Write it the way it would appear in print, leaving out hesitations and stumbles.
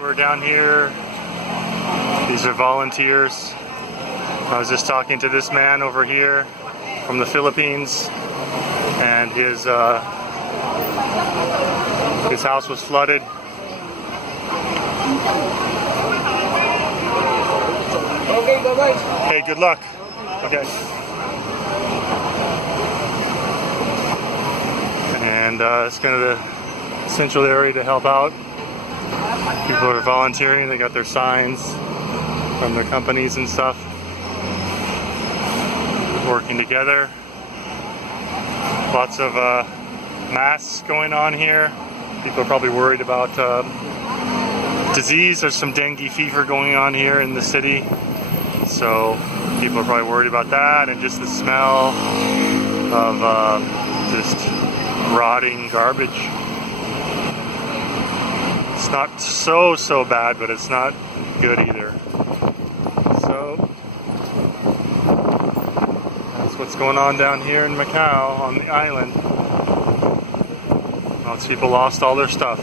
we're down here. These are volunteers. I was just talking to this man over here from the Philippines, and his house was flooded. Okay, bye-bye. Hey, good luck. Okay. And it's kind of the central area to help out. People are volunteering. They got their signs from their companies and stuff. Working together. Lots of masks going on here. People are probably worried about disease. There's some dengue fever going on here in the city. So people are probably worried about that, and just the smell of just rotting garbage. It's not so bad, but it's not good either. So that's what's going on down here in Macau on the island. Lots of people lost all their stuff.